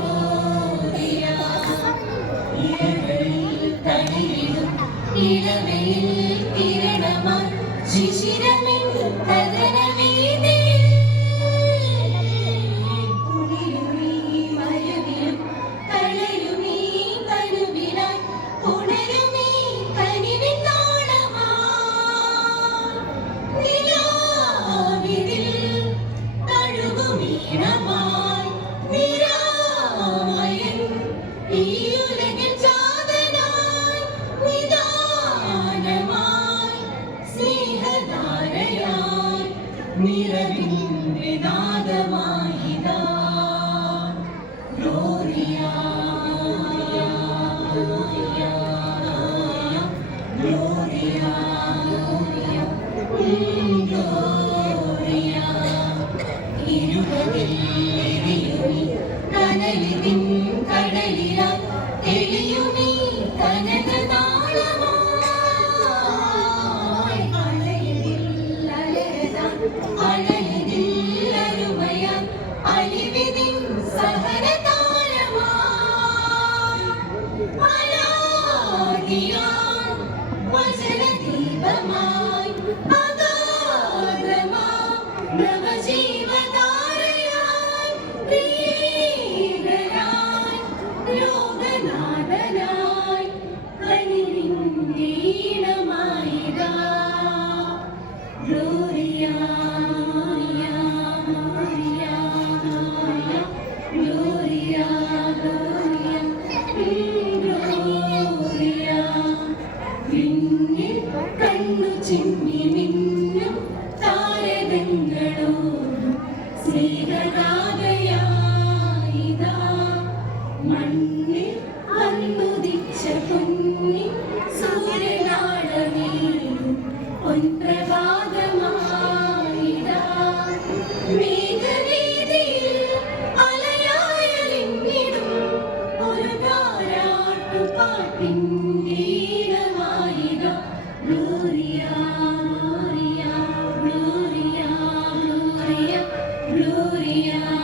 Lord. കടലിലും കടലിലും തെളിയുമി மண் Yeah.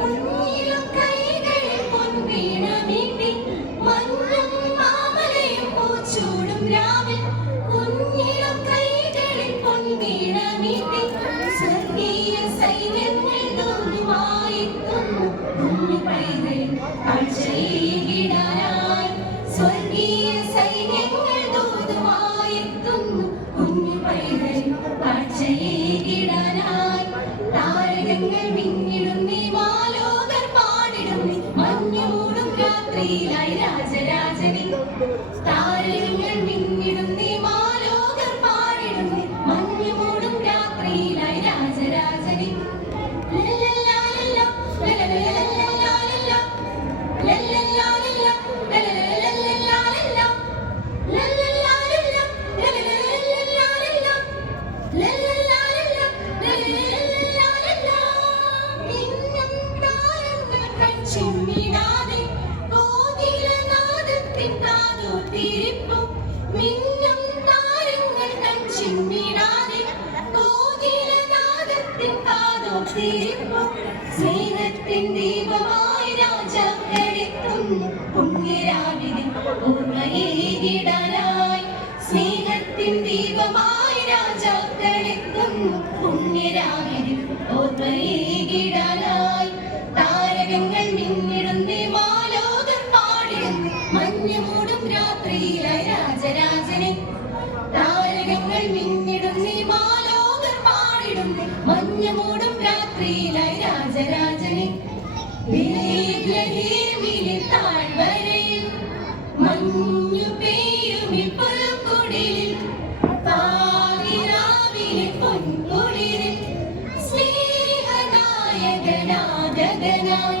Thank you. ചുമ്മിടാതെ കോകിലനാദത്തിൻ താതു തിരിപ്പും. സ്നേഹത്തിൻ ദീപമാ താഴ്വരയിൽ മഞ്ഞു പെയ്യുമി പുൽക്കുടിലിൽ പാതിരാവിലെ പൊൻകുളിരിൽ സ്നേഹനായകനാഗതനായി